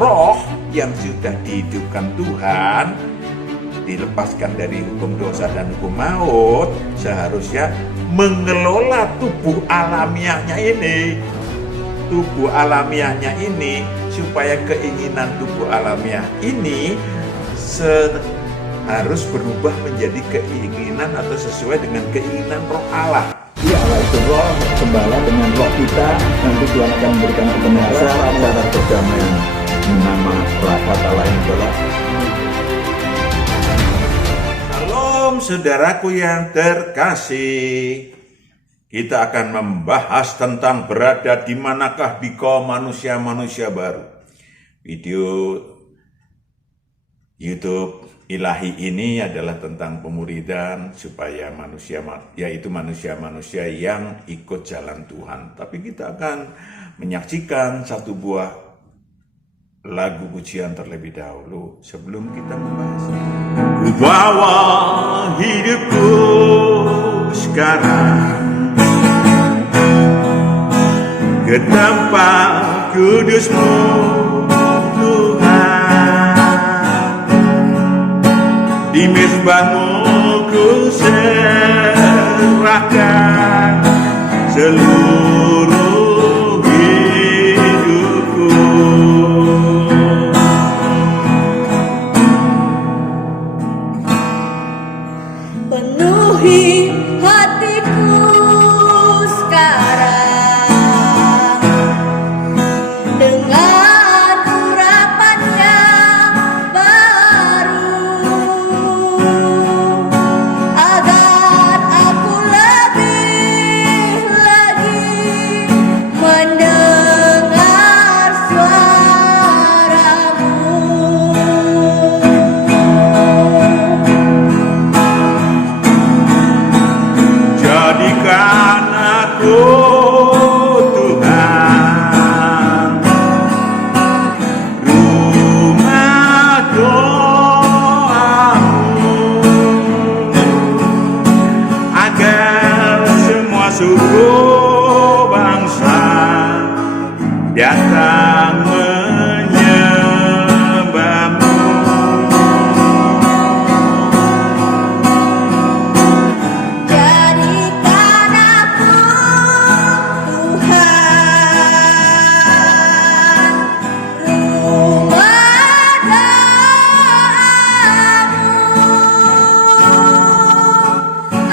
roh yang sudah dihidupkan Tuhan, dilepaskan dari hukum dosa dan hukum maut, seharusnya mengelola tubuh alamiahnya ini. Tubuh alamiahnya ini, supaya keinginan tubuh alamiah ini harus berubah menjadi keinginan atau sesuai dengan keinginan roh Allah. Ya, Allah itu roh, gembala dengan roh kita, nanti Tuhan akan memberikan kebenaran, cara perdamaian. Nama kata lain adalah Shalom saudaraku yang terkasih. Kita akan membahas tentang berada di manakah di kaum manusia-manusia baru. Video YouTube Ilahi ini adalah tentang pemuridan supaya manusia, yaitu manusia-manusia yang ikut jalan Tuhan. Tapi kita akan menyaksikan satu buah lagu pujian terlebih dahulu sebelum kita membahasnya. Ku bawa hidupku sekarang ke tempat kudus-Mu, di mezbah-Mu ku serahkan seluruh hidupku. Penuhi hatiku sekarang dengan urapan yang baru, agar aku lebih lagi mendengar suara-Mu. Jadikan aku Tuhan rumah doa-Mu, agar semua suku bangsa datang menyembah-Mu. Jadikan aku Tuhan rumah doa-Mu,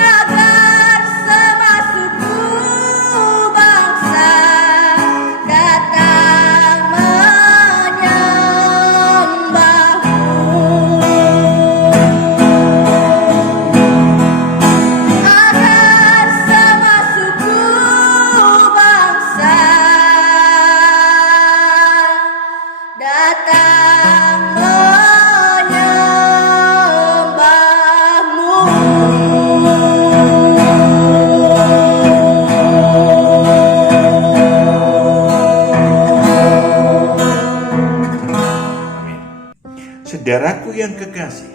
agar semua suku bangsa datang menyembah-Mu. Agar semua suku bangsa datang menyembah-Mu. Amin. Saudaraku yang kekasih,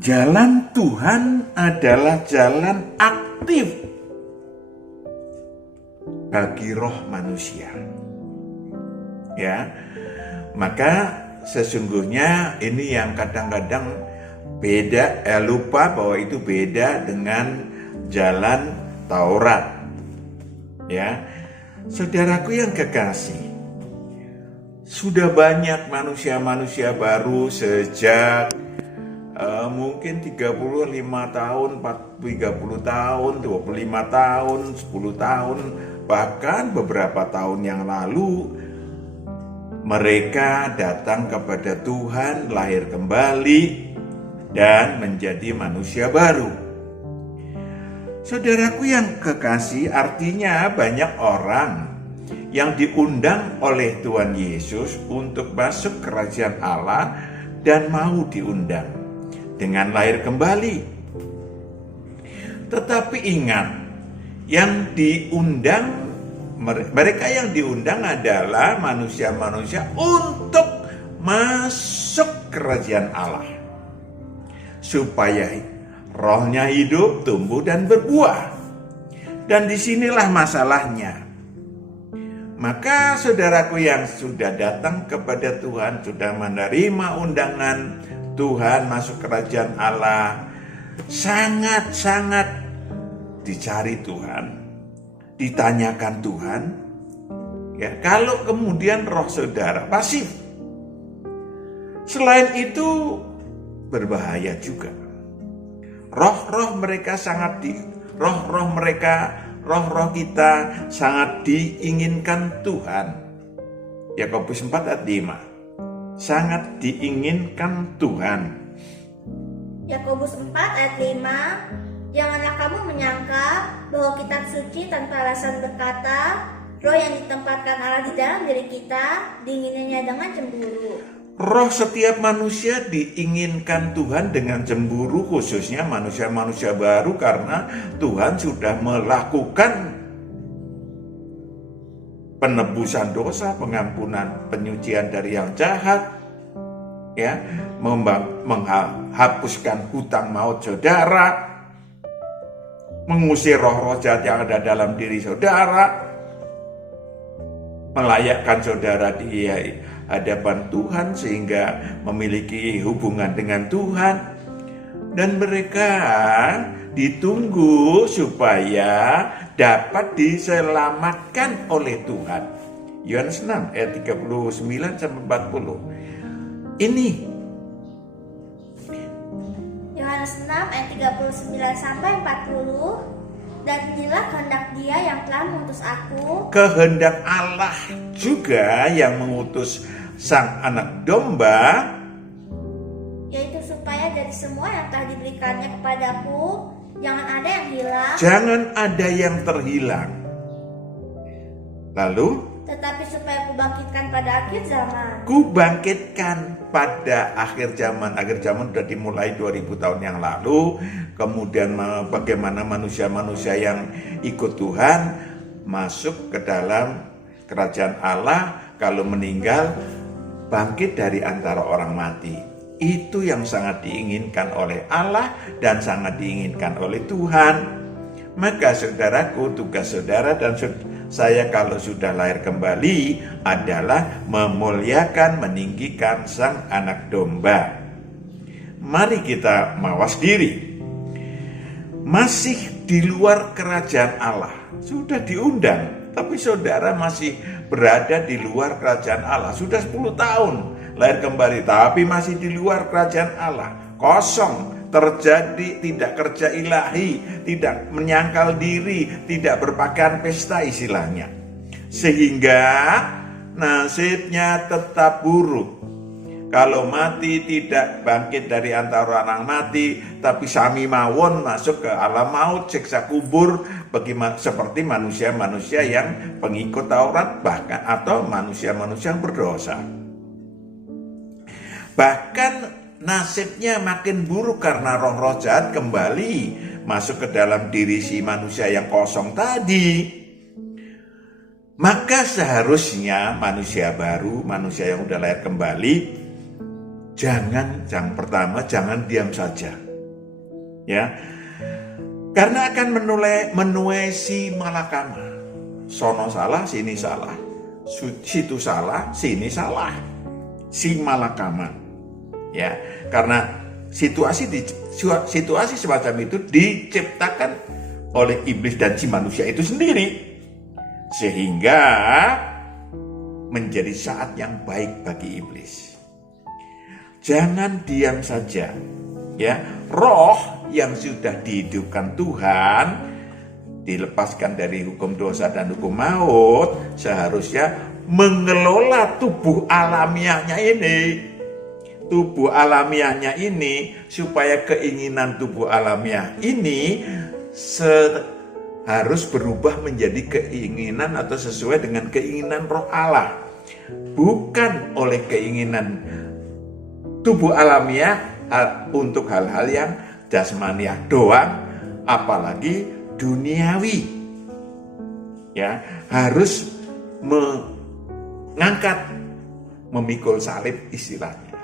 jalan Tuhan adalah jalan aktif bagi roh manusia. Ya, maka sesungguhnya ini yang kadang-kadang beda, lupa bahwa itu beda dengan jalan Taurat. Ya, saudaraku yang kekasih, sudah banyak manusia-manusia baru sejak mungkin 35 tahun, 30 tahun, 25 tahun, 10 tahun, bahkan beberapa tahun yang lalu mereka datang kepada Tuhan, lahir kembali dan menjadi manusia baru. Saudaraku yang kekasih, artinya banyak orang yang diundang oleh Tuhan Yesus untuk masuk kerajaan Allah dan mau diundang dengan lahir kembali. Tetapi ingat, yang diundang, mereka yang diundang adalah manusia-manusia untuk masuk kerajaan Allah, supaya rohnya hidup, tumbuh dan berbuah. Dan disinilah masalahnya. Maka saudaraku yang sudah datang kepada Tuhan, sudah menerima undangan Tuhan masuk kerajaan Allah, sangat-sangat dicari Tuhan, ditanyakan Tuhan. Ya, kalau kemudian roh saudara pasif, selain itu berbahaya juga. Roh-roh mereka roh-roh kita sangat diinginkan Tuhan. Yakobus 4 ayat 5. Sangat diinginkan Tuhan. Yakobus 4 ayat 5. Janganlah kamu menyangka bahwa kitab suci tanpa alasan berkata, roh yang ditempatkan Allah di dalam diri kita diingininya dengan cemburu. Roh setiap manusia diinginkan Tuhan dengan cemburu, khususnya manusia-manusia baru, karena Tuhan sudah melakukan penebusan dosa, pengampunan, penyucian dari yang jahat, ya, menghapuskan hutang maut saudara, mengusir roh-roh jahat yang ada dalam diri saudara, melayakkan saudara di hadapan Tuhan sehingga memiliki hubungan dengan Tuhan. Dan mereka ditunggu supaya dapat diselamatkan oleh Tuhan. Yohanes 6 ayat 39 sampai 40. Ini Yohanes 6 ayat 39 sampai 40. Dan inilah kehendak Dia yang telah mengutus aku. Kehendak Allah juga yang mengutus Sang Anak Domba, Yaitu supaya dari semua yang telah diberikannya kepadaku, jangan ada yang hilang. jangan ada yang terhilang. Lalu Tetapi supaya kubangkitkan pada akhir zaman. kubangkitkan pada akhir zaman. Akhir zaman sudah dimulai 2000 tahun yang lalu. Kemudian bagaimana manusia-manusia yang ikut Tuhan masuk ke dalam kerajaan Allah, kalau meninggal bangkit dari antara orang mati. Itu yang sangat diinginkan oleh Allah dan sangat diinginkan oleh Tuhan. Maka saudaraku, tugas saudara dan saya kalau sudah lahir kembali adalah memuliakan, meninggikan Sang Anak Domba. Mari kita mawas diri. Masih di luar kerajaan Allah, sudah diundang, tapi saudara masih berada di luar kerajaan Allah. Sudah 10 tahun lahir kembali, tapi masih di luar kerajaan Allah. Kosong, terjadi tidak kerja ilahi, tidak menyangkal diri, tidak berpakaian pesta istilahnya. Sehingga nasibnya tetap buruk. Kalau mati tidak bangkit dari antara orang mati, tapi sami mawon masuk ke alam maut, siksa kubur, seperti manusia-manusia yang pengikut Taurat, bahkan atau manusia-manusia yang berdosa. Bahkan nasibnya makin buruk karena roh-roh jahat kembali masuk ke dalam diri si manusia yang kosong tadi. Maka seharusnya manusia baru, manusia yang udah lahir kembali, yang pertama jangan diam saja, ya, karena akan menuai si malakama. Sono salah, sini salah, situ salah, sini salah, si malakama, ya, karena situasi semacam itu diciptakan oleh iblis dan si manusia itu sendiri, sehingga menjadi saat yang baik bagi iblis. Jangan diam saja, ya. Roh yang sudah dihidupkan Tuhan, dilepaskan dari hukum dosa dan hukum maut, seharusnya mengelola tubuh alamiahnya ini. Tubuh alamiahnya ini, supaya keinginan tubuh alamiah ini harus berubah menjadi keinginan atau sesuai dengan keinginan roh Allah. Bukan oleh keinginan tubuh alamiah untuk hal-hal yang jasmaniah doang, apalagi duniawi. Ya, harus mengangkat, memikul salib istilahnya.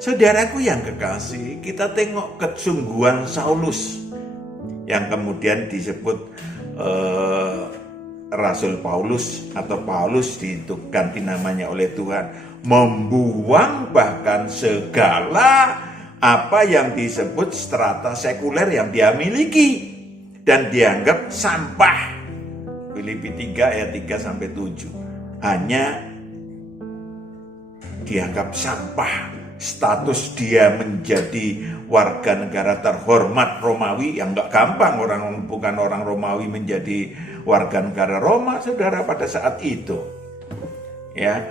Saudaraku yang kekasih, kita tengok kesungguhan Saulus yang kemudian disebut Rasul Paulus atau Paulus ganti namanya oleh Tuhan, membuang bahkan segala apa yang disebut strata sekuler yang dia miliki dan dianggap sampah. Filipi 3 ayat 3 sampai 7. Hanya dianggap sampah. Status dia menjadi warga negara terhormat Romawi yang gak gampang, bukan orang Romawi menjadi warga negara Roma, saudara, pada saat itu. Ya.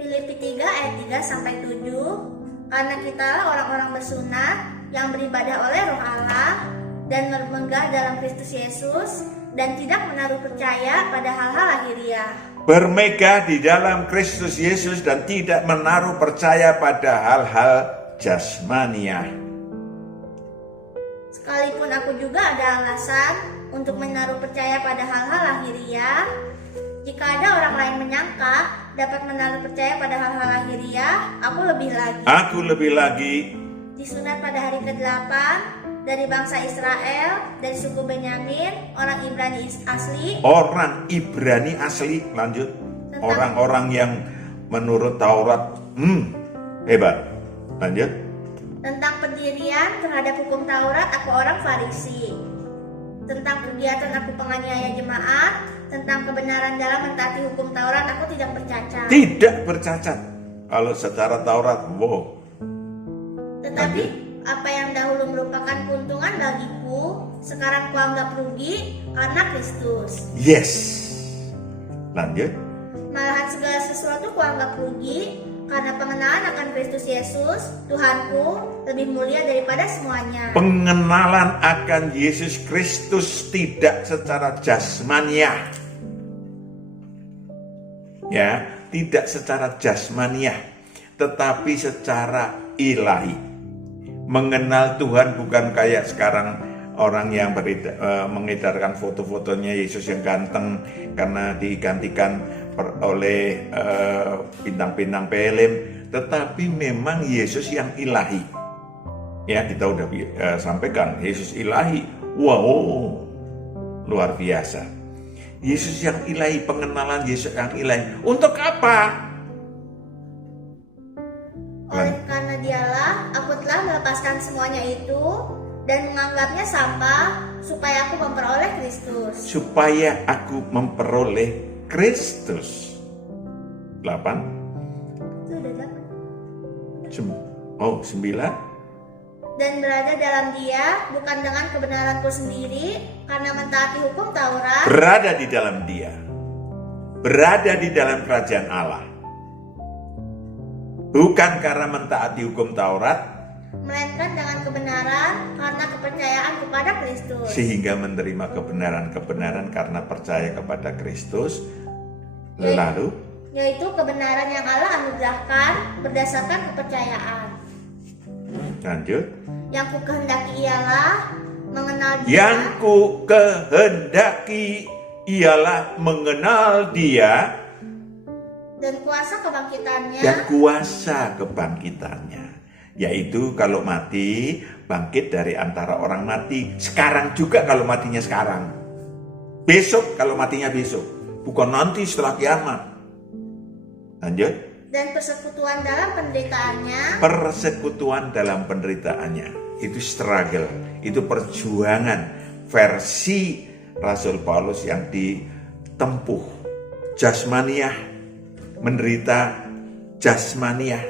Filipi 3 ayat 3 sampai 7. Karena kitalah orang-orang bersunat yang beribadah oleh Roh Allah dan bermegah dalam Kristus Yesus dan tidak menaruh percaya pada hal-hal lahiriah. Bermegah di dalam Kristus Yesus dan tidak menaruh percaya pada hal-hal jasmaniah. Sekalipun aku juga ada alasan untuk menaruh percaya pada hal-hal lahiriah, jika ada orang lain menyangka dapat menaruh percaya pada hal-hal lahiriah, aku lebih lagi disunat pada hari ke-8 dari bangsa Israel, dari suku Benyamin, orang Ibrani asli, lanjut. Orang-orang yang menurut Taurat, hebat, lanjut. Tentang pendirian terhadap hukum Taurat, aku orang Farisi. Tentang kegiatan aku penganiaya jemaat, tentang kebenaran dalam mentaati hukum Taurat, aku tidak bercacat. Tidak bercacat. Kalau secara Taurat, wow. Tetapi Lanjut. apa yang dahulu merupakan keuntungan bagiku, sekarang kuanggap rugi karena Kristus. Yes. Lanjut. Malahan segala sesuatu kuanggap rugi karena pengenalan akan Kristus Yesus, Tuhanku, lebih mulia daripada semuanya. Pengenalan akan Yesus Kristus tidak secara jasmaniah. Ya, tidak secara jasmaniah, tetapi secara ilahi. Mengenal Tuhan bukan kayak sekarang orang yang mengedarkan foto-fotonya Yesus yang ganteng karena digantikan oleh bintang-bintang film, tetapi memang Yesus yang ilahi. Ya, kita udah sampaikan Yesus ilahi. Wow, luar biasa. Yesus yang ilahi, pengenalan Yesus yang ilahi. Untuk apa? Oleh karena dialah aku telah melepaskan semuanya itu dan menganggapnya sampah supaya aku memperoleh Kristus. Supaya aku memperoleh Kristus. 8. Itu udah 9. Dan berada dalam Dia bukan dengan kebenaranku sendiri karena mentaati hukum Taurat. Berada di dalam Dia. Berada di dalam kerajaan Allah. Bukan karena mentaati hukum Taurat, melainkan dengan kebenaran karena kepercayaan kepada Kristus. Sehingga menerima kebenaran-kebenaran karena percaya kepada Kristus. Lalu, yaitu kebenaran yang Allah anugerahkan berdasarkan kepercayaan. Lanjut. Yang ku kehendaki ialah mengenal Dia. Yang ku kehendaki ialah mengenal Dia dan kuasa kebangkitannya. Dan kuasa kebangkitannya. Yaitu kalau mati, bangkit dari antara orang mati. Sekarang juga kalau matinya sekarang. Besok kalau matinya besok. Bukan nanti setelah kiamat. Lanjut. Dan persekutuan dalam penderitaannya. Persekutuan dalam penderitaannya. Itu struggle. Itu perjuangan. Versi Rasul Paulus yang ditempuh. Jasmaniah. Menderita jasmaniah.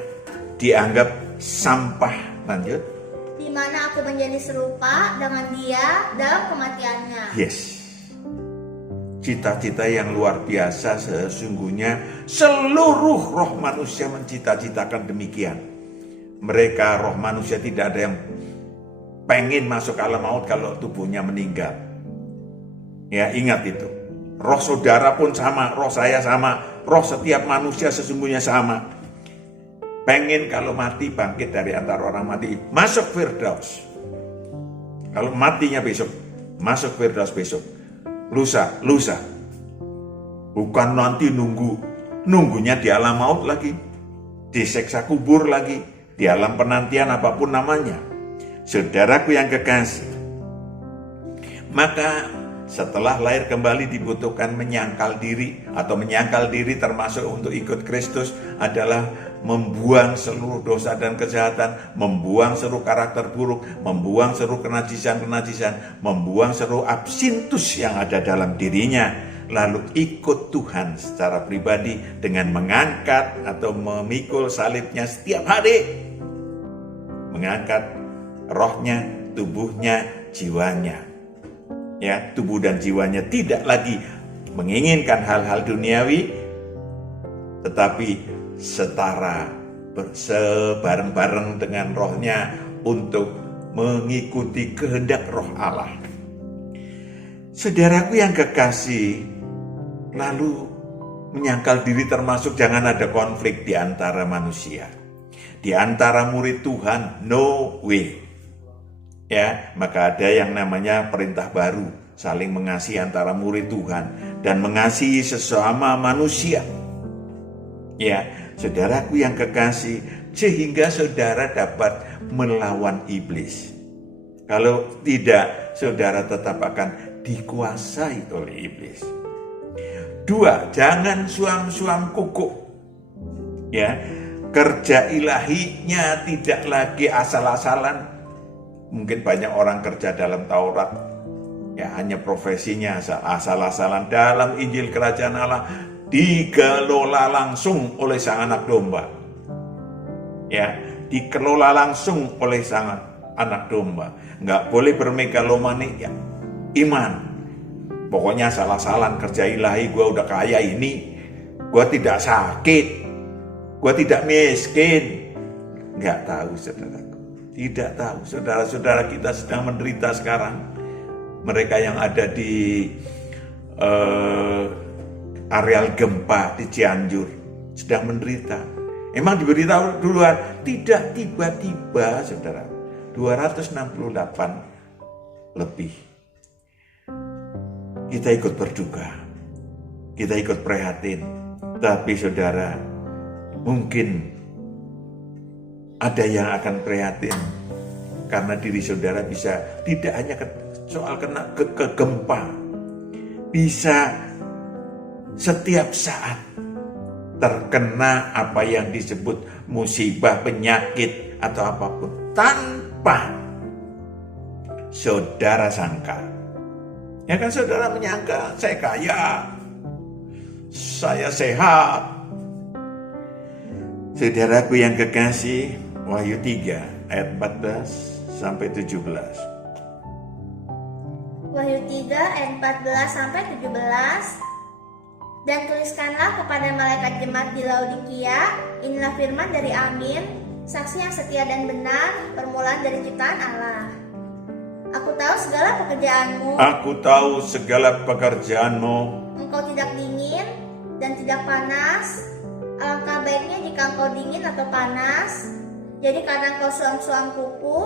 Dianggap sampah. Lanjut. Di mana aku menjadi serupa dengan Dia dalam kematiannya. Yes. Cita-cita yang luar biasa sesungguhnya seluruh roh manusia mencita-citakan demikian. Mereka roh manusia tidak ada yang pengen masuk alam maut kalau tubuhnya meninggal. Ya, ingat itu. Roh saudara pun sama, roh saya sama, roh setiap manusia sesungguhnya sama. Pengen kalau mati bangkit dari antara orang mati, masuk Firdaus. Kalau matinya besok, masuk Firdaus besok. Lusa. Bukan nanti nunggunya di alam maut lagi, diseksa kubur lagi, di alam penantian apapun namanya. Saudaraku yang kekasih, maka setelah lahir kembali dibutuhkan menyangkal diri, atau menyangkal diri termasuk untuk ikut Kristus adalah membuang seluruh dosa dan kejahatan, membuang seluruh karakter buruk, membuang seluruh kenajisan-kenajisan, membuang seluruh absintus yang ada dalam dirinya, lalu ikut Tuhan secara pribadi dengan mengangkat atau memikul salibnya setiap hari, mengangkat rohnya, tubuhnya, jiwanya. Ya, tubuh dan jiwanya tidak lagi menginginkan hal-hal duniawi, tetapi setara sebareng-bareng dengan rohnya untuk mengikuti kehendak roh Allah. Saudaraku yang kekasih, lalu menyangkal diri termasuk jangan ada konflik di antara manusia. Di antara murid Tuhan, no way. Ya, maka ada yang namanya perintah baru, saling mengasihi antara murid Tuhan dan mengasihi sesama manusia. Ya, saudaraku yang kekasih, sehingga saudara dapat melawan iblis. Kalau tidak, saudara tetap akan dikuasai oleh iblis. 2, jangan suam-suam kuku. Ya, kerja ilahinya tidak lagi asal-asalan. Mungkin banyak orang kerja dalam Taurat, ya hanya profesinya asal-asalan. Dalam Injil Kerajaan Allah dikelola langsung oleh Sang Anak Domba. Ya, dikelola langsung oleh Sang Anak Domba. Nggak boleh bermegalomani, ya, iman. Pokoknya asal-asalan kerja ilahi, gue udah kaya ini, gue tidak sakit, gue tidak miskin. Nggak tahu, saudaraku. Tidak tahu, saudara-saudara kita sedang menderita sekarang. Mereka yang ada di areal gempa di Cianjur sedang menderita. Emang diberitahu duluan? Tidak, tiba-tiba, saudara. 268 lebih. Kita ikut berduka, kita ikut prihatin. Tapi saudara, mungkin ada yang akan prihatin karena diri saudara bisa tidak hanya soal kena ke gempa, bisa setiap saat terkena apa yang disebut musibah, penyakit atau apapun tanpa saudara sangka. Ya kan, saudara menyangka saya kaya, saya sehat. Saudaraku yang kekasih, Wahyu 3 ayat 14 sampai 17. Wahyu 3 ayat 14 sampai 17. Dan tuliskanlah kepada malaikat jemaat di Laodikia, inilah firman dari Amin, saksi yang setia dan benar, permulaan dari ciptaan Allah. Aku tahu segala pekerjaanmu. Aku tahu segala pekerjaanmu. Engkau tidak dingin dan tidak panas. Alangkah baiknya jika engkau dingin atau panas. Jadi karena engkau suam-suam kuku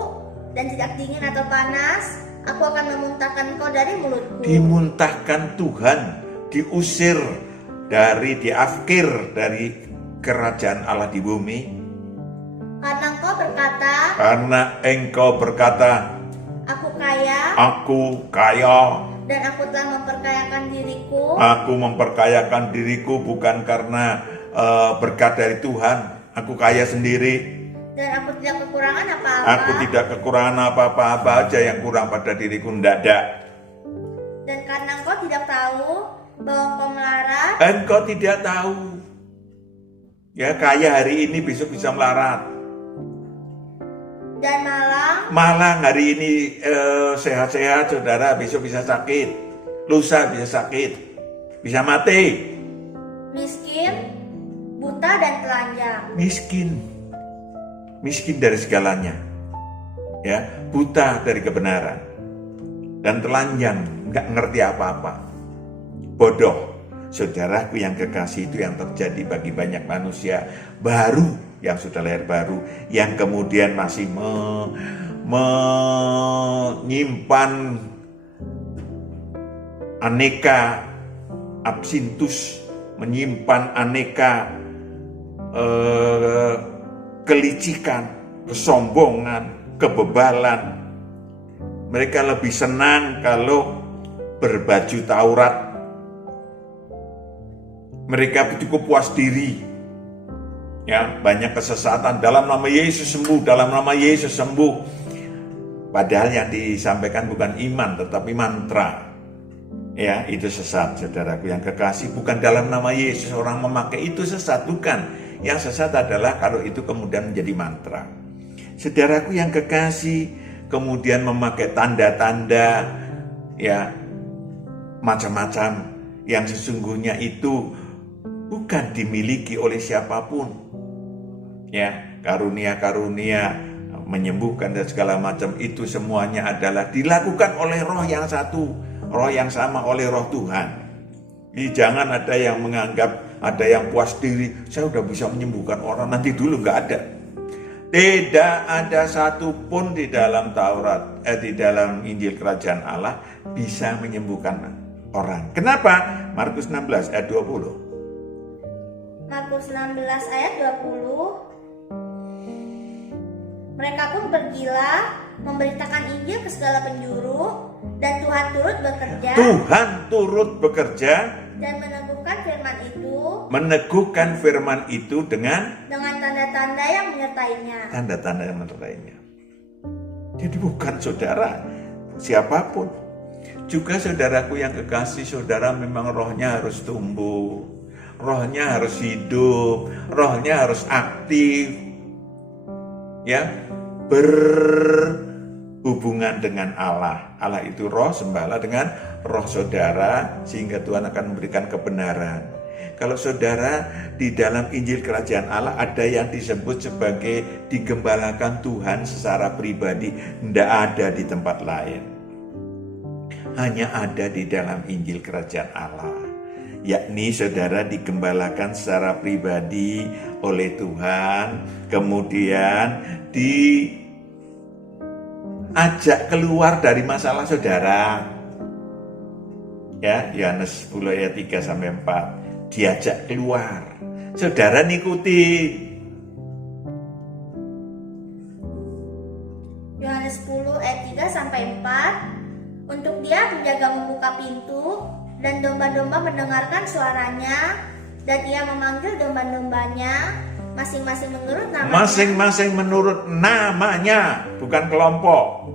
dan tidak dingin atau panas, aku akan memuntahkan engkau dari mulutku. Dimuntahkan Tuhan, diusir diafkir dari kerajaan Allah di bumi. Karena engkau berkata, aku kaya, dan aku telah memperkayakan diriku. Aku memperkayakan diriku bukan karena berkat dari Tuhan. Aku kaya sendiri. Dan aku tidak kekurangan apa-apa. Aku tidak kekurangan apa-apa aja yang kurang pada diriku, ndak ada. Dan karena engkau tidak tahu bahwa engkau melarat. Engkau tidak tahu. Ya, kaya hari ini besok bisa melarat. Dan malang hari ini sehat-sehat, saudara, besok bisa sakit. Lusa bisa sakit. Bisa mati. Miskin, buta dan telanjang. Miskin dari segalanya, ya, buta dari kebenaran, dan telanjang, nggak ngerti apa-apa, bodoh. Saudaraku yang kekasih, itu yang terjadi bagi banyak manusia baru yang sudah lahir baru, yang kemudian masih menyimpan aneka absintus, menyimpan aneka kelicikan, kesombongan, kebebalan. Mereka lebih senang kalau berbaju Taurat. Mereka cukup puas diri. Ya, banyak kesesatan. Dalam nama Yesus sembuh, dalam nama Yesus sembuh. Padahal yang disampaikan bukan iman, tetapi mantra. Ya, itu sesat, saudaraku yang kekasih. Bukan dalam nama Yesus orang memakai itu sesat, bukan. Yang sesat adalah kalau itu kemudian menjadi mantra. Saudaraku yang kekasih, kemudian memakai tanda-tanda, ya, macam-macam yang sesungguhnya itu bukan dimiliki oleh siapapun. Ya, karunia-karunia menyembuhkan dan segala macam itu semuanya adalah dilakukan oleh roh yang satu, roh yang sama, oleh roh Tuhan. Jadi jangan ada yang menganggap, ada yang puas diri, saya udah bisa menyembuhkan orang, nanti dulu, nggak ada. Tidak ada satupun di dalam Taurat, di dalam Injil Kerajaan Allah bisa menyembuhkan orang. Kenapa? Markus 16 ayat 20. Markus 16 ayat 20. Mereka pun pergilah memberitakan Injil ke segala penjuru, dan Tuhan turut bekerja. Tuhan turut bekerja Dan meneguhkan firman itu dengan tanda-tanda yang menyertainya. Tanda-tanda yang menyertainya. Jadi bukan saudara siapapun. Juga saudaraku yang kekasih, saudara memang rohnya harus tumbuh, rohnya harus hidup, rohnya harus aktif, ya, berhubungan dengan Allah. Allah itu roh, sembahlah dengan roh saudara, sehingga Tuhan akan memberikan kebenaran. Kalau saudara di dalam Injil Kerajaan Allah ada yang disebut sebagai digembalakan Tuhan secara pribadi, tidak ada di tempat lain. Hanya ada di dalam Injil Kerajaan Allah, yakni saudara digembalakan secara pribadi oleh Tuhan, kemudian diajak keluar dari masalah saudara. Ya, Yohanes 10 ayat 3 sampai 4, diajak keluar. Saudara ngikuti. Yohanes 10 ayat 3 sampai 4. Untuk dia menjaga membuka pintu, dan domba-domba mendengarkan suaranya, dan ia memanggil domba-dombanya masing-masing menurut namanya. Masing-masing menurut namanya, bukan kelompok.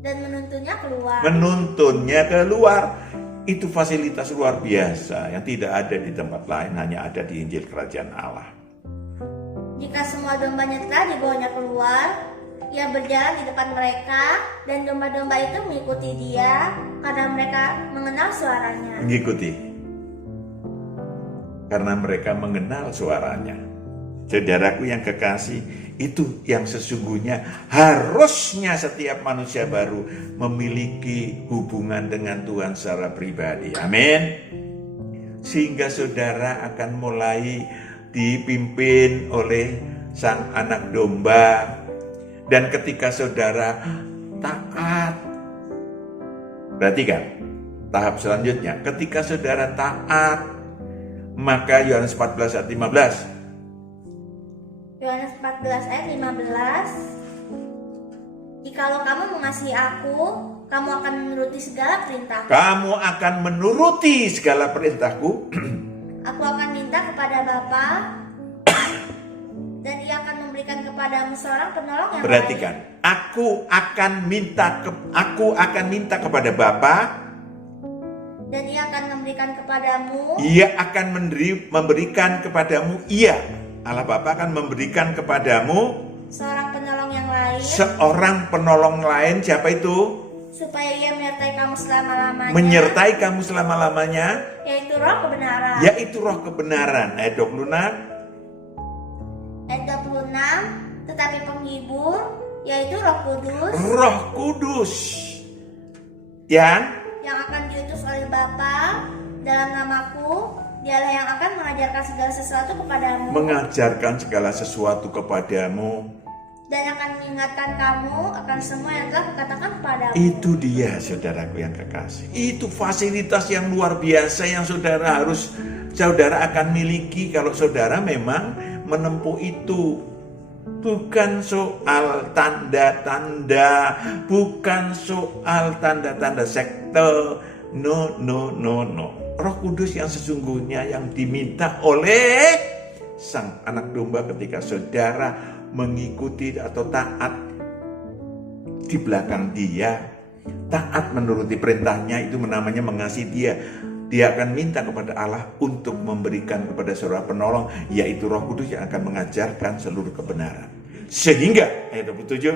Dan menuntunnya keluar. Menuntunnya keluar. Itu fasilitas luar biasa yang tidak ada di tempat lain, hanya ada di Injil Kerajaan Allah. Jika semua dombanya telah dibawanya keluar, ia berjalan di depan mereka, dan domba-domba itu mengikuti dia karena mereka mengenal suaranya. Mengikuti. Karena mereka mengenal suaranya. Saudaraku yang kekasih, itu yang sesungguhnya harusnya setiap manusia baru memiliki hubungan dengan Tuhan secara pribadi. Amin. Sehingga saudara akan mulai dipimpin oleh sang anak domba. Dan ketika saudara taat, perhatikan tahap selanjutnya. Ketika saudara taat, maka Yohanes 14 ayat 15. Yohanes 14 ayat 15. Jikalau kamu mengasihi aku, kamu akan menuruti segala perintahku. Kamu akan menuruti segala perintahku. Aku akan minta kepada Bapa, dan ia akan memberikan kepadamu seorang penolong yang Perhatikan, lain. aku akan minta kepada Bapa, Dan ia akan memberikan kepadamu. ia akan memberikan kepadamu, ia Allah Bapa akan memberikan kepadamu Seorang penolong yang lain, seorang penolong lain. Siapa itu? supaya ia menyertai kamu selama-lamanya. Menyertai kamu selama-lamanya, Yaitu roh kebenaran. yaitu roh kebenaran. Ayat 26. Ayat 26. Tetapi penghibur, yaitu Roh Kudus, Roh Kudus yang akan diutus oleh Bapa dalam namaku, dialah yang akan mengajarkan segala sesuatu kepadamu, mengajarkan segala sesuatu kepadamu. dan akan mengingatkan kamu akan semua yang telah kukatakan kepadamu. Itu dia saudaraku yang kekasih. Itu fasilitas yang luar biasa yang saudara akan miliki kalau saudara memang menempuh itu. Bukan soal tanda-tanda, bukan soal tanda-tanda sekte, No. Roh Kudus yang sesungguhnya yang diminta oleh Sang Anak Domba ketika saudara mengikuti atau taat di belakang Dia, taat menuruti perintahnya, itu namanya mengasihi Dia. Dia akan minta kepada Allah untuk memberikan kepada saudara penolong, yaitu Roh Kudus yang akan mengajarkan seluruh kebenaran. Sehingga ayat 27,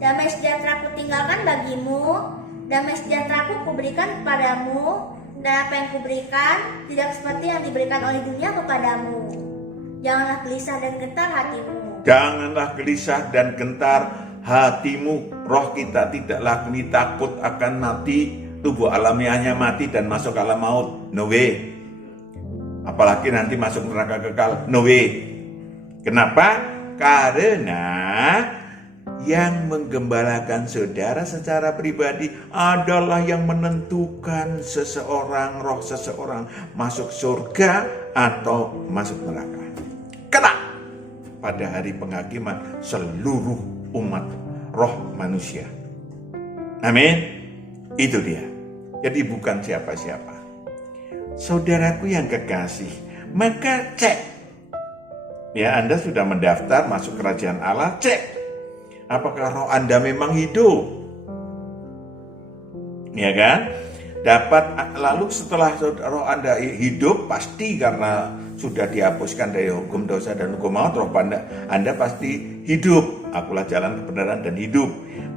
damai sejahtera ku tinggalkan bagimu, damai sejahtera ku kuberikan kepadamu, dan apa yang kuberikan tidak seperti yang diberikan oleh dunia kepadamu. Janganlah gelisah dan gentar hatimu. Janganlah gelisah dan gentar hatimu. Roh kita tidaklah kini takut akan mati, tubuh alamiahnya mati dan masuk alam maut. No way. Apalagi nanti masuk neraka kekal. No way. Kenapa? Karena yang menggembalakan saudara secara pribadi adalah yang menentukan seseorang, roh seseorang masuk surga atau masuk neraka. Kelak pada hari penghakiman seluruh umat roh manusia. Amin. Itu dia. Jadi bukan siapa-siapa. Saudaraku yang kekasih, maka cek. Ya, Anda sudah mendaftar masuk kerajaan Allah, cek. Apakah roh Anda memang hidup? Ya kan? Lalu setelah roh Anda hidup, pasti karena sudah dihapuskan dari hukum dosa dan hukum maut, roh Anda pasti hidup. Akulah jalan kebenaran dan hidup.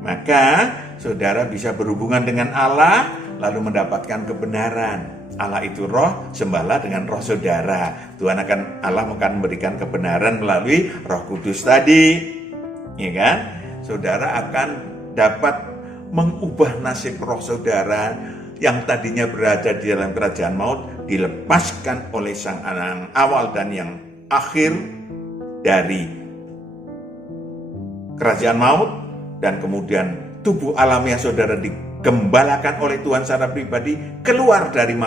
Maka saudara bisa berhubungan dengan Allah, lalu mendapatkan kebenaran. Allah itu roh, sembahlah dengan roh saudara. Allah akan memberikan kebenaran melalui Roh Kudus tadi. Ya kan? Saudara akan dapat mengubah nasib roh saudara yang tadinya berada di dalam kerajaan maut, dilepaskan oleh Sang Anak awal dan yang akhir dari kerajaan maut, dan kemudian tubuh alamiah saudara digembalakan oleh Tuhan secara pribadi, keluar dari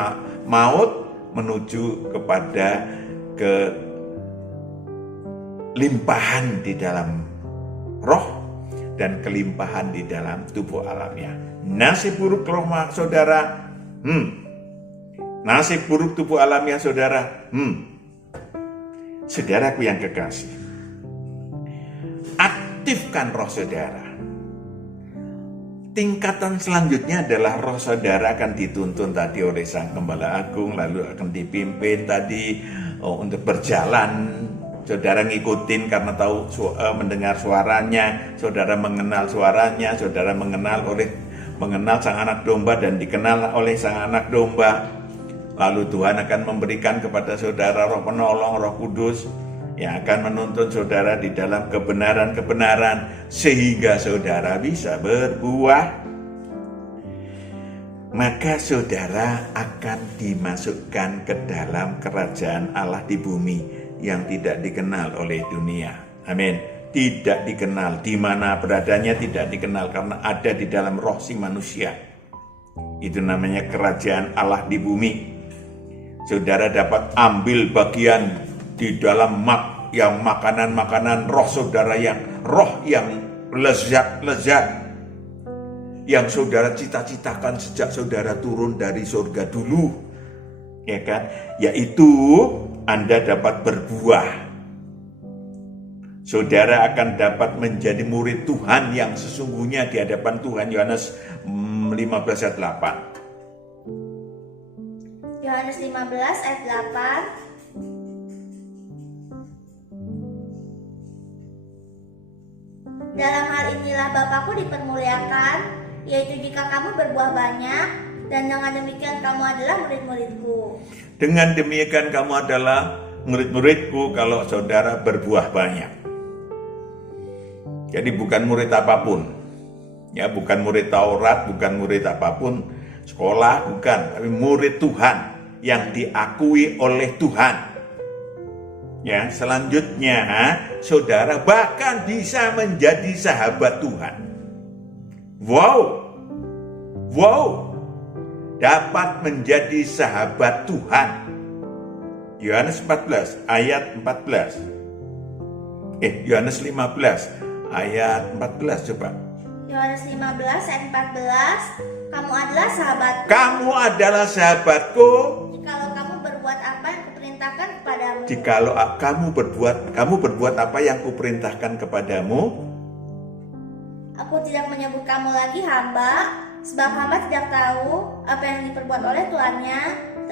maut menuju kepada kelimpahan di dalam roh dan kelimpahan di dalam tubuh alamiah. Nasib buruk roh saudara, nasib buruk tubuh alamiah saudara, Saudaraku yang kekasih, aktifkan roh saudara. Tingkatan selanjutnya adalah roh saudara akan dituntun tadi oleh Sang Gembala Agung, lalu akan dipimpin tadi untuk berjalan. Saudara ngikutin karena tahu mendengar suaranya, saudara mengenal suaranya, saudara mengenal Sang Anak Domba dan dikenal oleh Sang Anak Domba. Lalu Tuhan akan memberikan kepada saudara roh penolong, Roh Kudus yang akan menuntun saudara di dalam kebenaran sehingga saudara bisa berbuah. Maka saudara akan dimasukkan ke dalam kerajaan Allah di bumi yang tidak dikenal oleh dunia. Amin. Tidak dikenal, di mana beradanya tidak dikenal karena ada di dalam roh si manusia. Itu namanya kerajaan Allah di bumi. Saudara dapat ambil bagian di dalam makanan-makanan roh saudara, yang lezat-lezat yang saudara cita-citakan sejak saudara turun dari surga dulu, ya kan? Yaitu Anda dapat berbuah. Saudara akan dapat menjadi murid Tuhan yang sesungguhnya di hadapan Tuhan. Yohanes 15 ayat 8. Yohanes 15 ayat 8. Dalam hal inilah Bapakku dipermuliakan, yaitu jika kamu berbuah banyak, dan dengan demikian kamu adalah murid-muridku. Dengan demikian kamu adalah murid-muridku kalau saudara berbuah banyak. Jadi bukan murid apapun, ya, bukan murid Taurat, bukan murid apapun, sekolah bukan, tapi murid Tuhan yang diakui oleh Tuhan. Ya, selanjutnya saudara bahkan bisa menjadi sahabat Tuhan. Wow, dapat menjadi sahabat Tuhan. Yohanes 14 ayat 14. Yohanes 15 ayat 14 coba. Yohanes 15 ayat 14, kamu adalah sahabatku. Kamu adalah sahabatku Jikalau kamu berbuat apa yang kuperintahkan kepadamu. jikalau kamu berbuat apa yang kuperintahkan kepadamu. Aku tidak menyebut kamu lagi hamba, sebab hamba tidak tahu apa yang diperbuat oleh tuannya,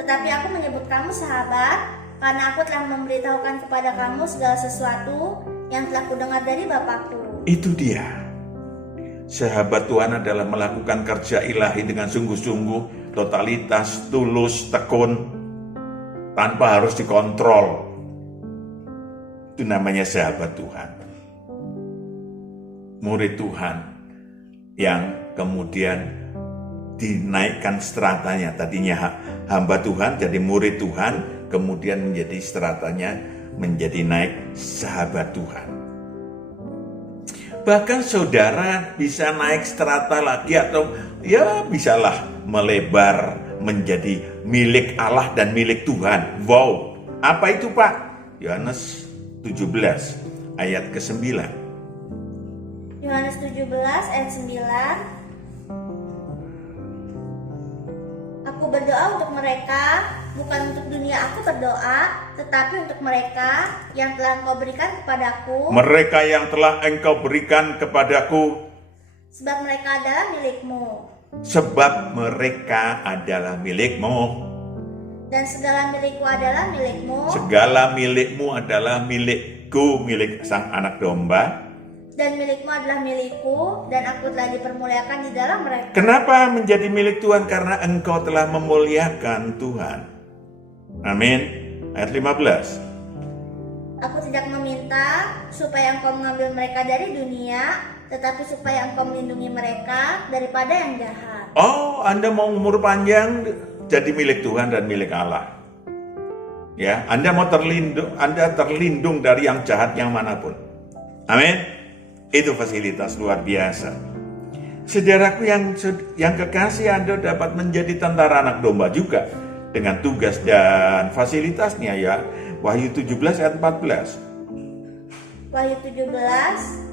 tetapi aku menyebut kamu sahabat, karena aku telah memberitahukan kepada kamu segala sesuatu yang telah kudengar dari Bapakku. Itu dia. Sahabat Tuhan adalah melakukan kerja ilahi dengan sungguh-sungguh, totalitas, tulus, tekun, tanpa harus dikontrol. Itu namanya sahabat Tuhan. Murid Tuhan yang kemudian dinaikkan stratanya. Tadinya hamba Tuhan jadi murid Tuhan, kemudian menjadi stratanya menjadi naik sahabat Tuhan. Bahkan saudara bisa naik strata lagi atau ya bisalah melebar menjadi milik Allah dan milik Tuhan. Wow, apa itu Pak? Yohanes 17 ayat ke-9. Yohanes 17 ayat 9. Aku berdoa untuk mereka, bukan untuk dunia aku berdoa, tetapi untuk mereka yang telah Engkau berikan kepadaku. Mereka yang telah Engkau berikan kepadaku, Sebab mereka adalah milik-Mu. sebab mereka adalah milik-Mu. Dan segala milikku adalah milik-Mu. Segala milik-Mu adalah milikku, milik sang anak domba. Dan milik-Mu adalah milikku, dan aku telah dipermuliakan di dalam mereka. Kenapa menjadi milik Tuhan? Karena Engkau telah memuliakan Tuhan. Amin. Ayat 15. Aku tidak meminta supaya Engkau mengambil mereka dari dunia, tetapi supaya Engkau melindungi mereka daripada yang jahat. Oh, Anda mau umur panjang jadi milik Tuhan dan milik Allah. Ya, Anda mau terlindung dari yang jahat yang manapun. Amin. Itu fasilitas luar biasa. Saudaraku yang kekasih, Anda dapat menjadi tentara anak domba juga dengan tugas dan fasilitasnya ya. Wahyu 17 ayat 14. Wahyu 17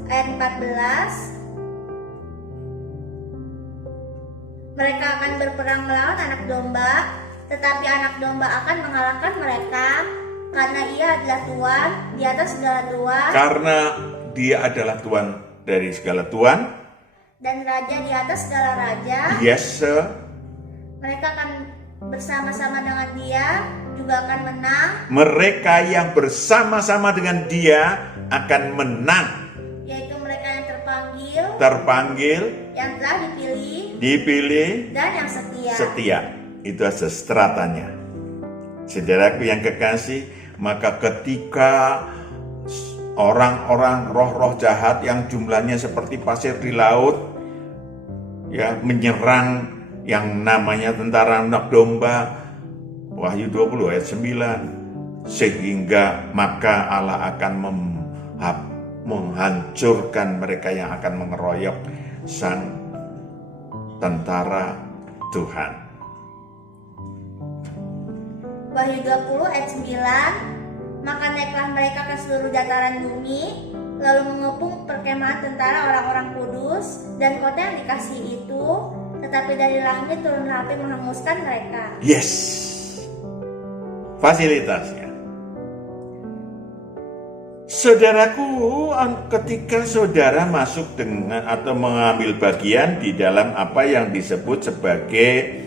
ayat 14. Mereka akan berperang melawan anak domba, tetapi anak domba akan mengalahkan mereka, karena ia adalah Tuhan di atas segala Tuhan. Karena dia adalah Tuhan dari segala Tuhan. Dan Raja di atas segala Raja. Yes, sir. Mereka akan bersama-sama dengan dia, juga akan menang. Mereka yang bersama-sama dengan dia akan menang. Yaitu mereka yang terpanggil, Terpanggil, yang telah dipilih, dan yang setia. setia. Itu adalah stratanya. Saudaraku yang kekasih, maka ketika orang-orang roh-roh jahat yang jumlahnya seperti pasir di laut ya menyerang yang namanya tentara anak domba, Wahyu 20 ayat 9, sehingga maka Allah akan menghancurkan mereka yang akan mengeroyok sang tentara Tuhan. Wahyu 20 ayat 9. Maka naiklah mereka ke seluruh dataran bumi, lalu mengepung perkemahan tentara orang-orang kudus dan kota yang dikasihi itu, tetapi dari langit turunlah api menghanguskan mereka. Yes, fasilitasnya. Saudaraku, ketika saudara masuk dengan atau mengambil bagian di dalam apa yang disebut sebagai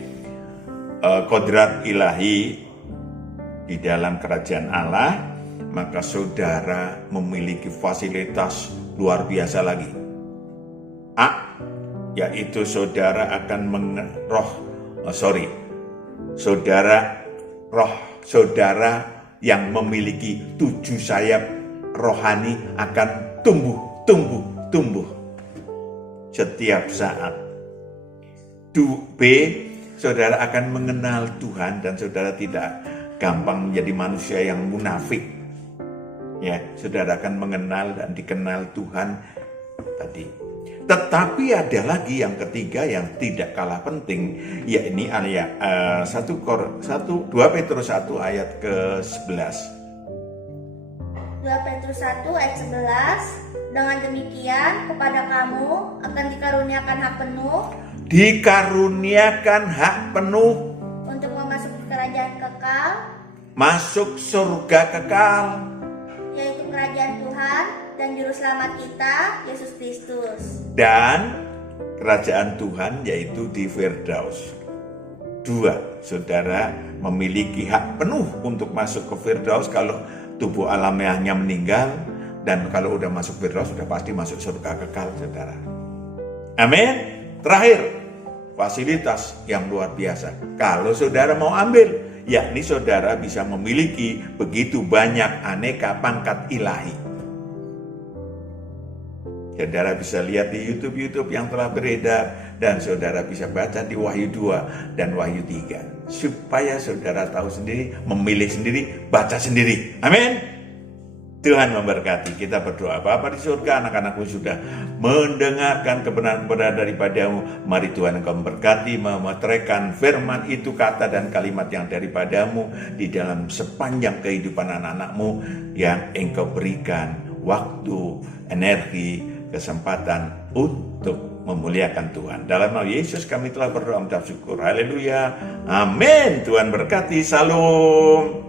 kodrat ilahi di dalam kerajaan Allah, maka saudara memiliki fasilitas luar biasa lagi. Yaitu saudara akan saudara yang memiliki 7 sayap rohani akan tumbuh setiap saat. B, saudara akan mengenal Tuhan dan saudara tidak gampang menjadi manusia yang munafik. Ya, saudara akan mengenal dan dikenal Tuhan tadi. Tetapi ada lagi yang ketiga yang tidak kalah penting, yakni ayat 2 Petrus 1 ayat ke-11. 2 Petrus 1 ayat 11. Dengan demikian, kepada kamu akan dikaruniakan hak penuh Dikaruniakan hak penuh untuk memasuki kerajaan kekal, masuk surga kekal, yaitu kerajaan Tuhan dan Juru Selamat kita, Yesus Kristus. dan kerajaan Tuhan yaitu di Firdaus. 2. Saudara memiliki hak penuh untuk masuk ke Firdaus kalau tubuh alamiahnya meninggal, dan kalau udah masuk Firdaus sudah pasti masuk surga kekal, saudara. Amin. Terakhir, fasilitas yang luar biasa. Kalau saudara mau ambil, yakni saudara bisa memiliki begitu banyak aneka pangkat ilahi. Saudara bisa lihat di YouTube yang telah beredar, dan saudara bisa baca di Wahyu 2 dan Wahyu 3. Supaya saudara tahu sendiri, memilih sendiri, baca sendiri. Amin. Tuhan memberkati. Kita berdoa. Bapa di surga, anak-anakmu sudah mendengarkan kebenaran-kebenaran daripadamu. Mari Tuhan Engkau memberkati, memeteraikan firman itu, kata dan kalimat yang daripadamu di dalam sepanjang kehidupan anak-anakmu yang Engkau berikan waktu, energi, kesempatan untuk memuliakan Tuhan. Dalam nama Yesus kami telah berdoa mengucap syukur. Haleluya. Amin. Tuhan berkati. Salam.